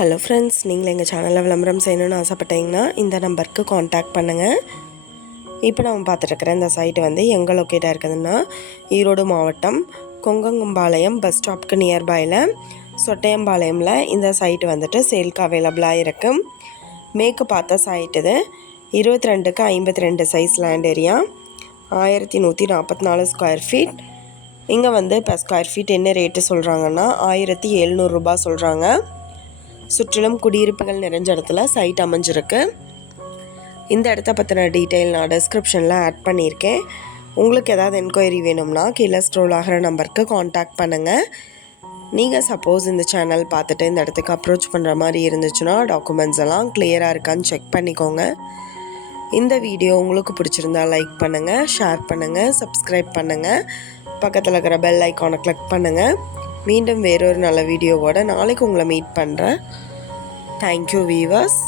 Hello friends, நீங்கள் எங்கள் சேனலில் விளம்பரம் செய்யணும்னு ஆசைப்பட்டீங்கன்னா இந்த நம்பருக்கு காண்டாக்ட் பண்ணுங்கள். இப்போ நம்ம பார்த்துட்ருக்குற இந்த சைட்டு வந்து எங்கே லொக்கேட்டாக இருக்குதுன்னா ஈரோடு மாவட்டம் கொங்கங்கும்பாளையம் பஸ் ஸ்டாப்க்கு நியர்பையில் சொட்டையம்பாளையமில் இந்த சைட்டு வந்துட்டு சேல்க்கு அவைலபிளாக இருக்குது. மேற்கு பார்த்த சைட்டு இது 22க்கு 52 size land area, 1144 square feet. இங்கே வந்து இப்போ ஸ்கொயர் ஃபீட் என்ன ரேட்டு சொல்கிறாங்கன்னா 1700 ரூபா சொல்கிறாங்க. சுற்றிலும் குடியிருப்புகள் நிறைஞ்ச இடத்துல சைட் அமைஞ்சிருக்கு. இந்த இடத்த பற்றின டீட்டெயில் நான் டிஸ்கிரிப்ஷனில் ஆட் பண்ணியிருக்கேன். உங்களுக்கு ஏதாவது என்கொயரி வேணும்னா கீழே ஸ்க்ரோல் ஆகிற நம்பருக்கு காண்டாக்ட் பண்ணுங்கள். நீங்கள் சப்போஸ் இந்த சேனல் பார்த்துட்டு இந்த இடத்துக்கு அப்ரோச் பண்ணுற மாதிரி இருந்துச்சுன்னா டாக்குமெண்ட்ஸ் எல்லாம் கிளியராக இருக்கான்னு செக் பண்ணிக்கோங்க. இந்த வீடியோ உங்களுக்கு பிடிச்சிருந்தா லைக் பண்ணுங்கள், ஷேர் பண்ணுங்கள், சப்ஸ்கிரைப் பண்ணுங்கள், பக்கத்தில் இருக்கிற பெல் ஐக்கானை கிளிக் பண்ணுங்கள். மீண்டும் வேறொரு நல்ல வீடியோவோட நாளைக்கு உங்களை மீட் பண்ணுறேன். Thank you viewers.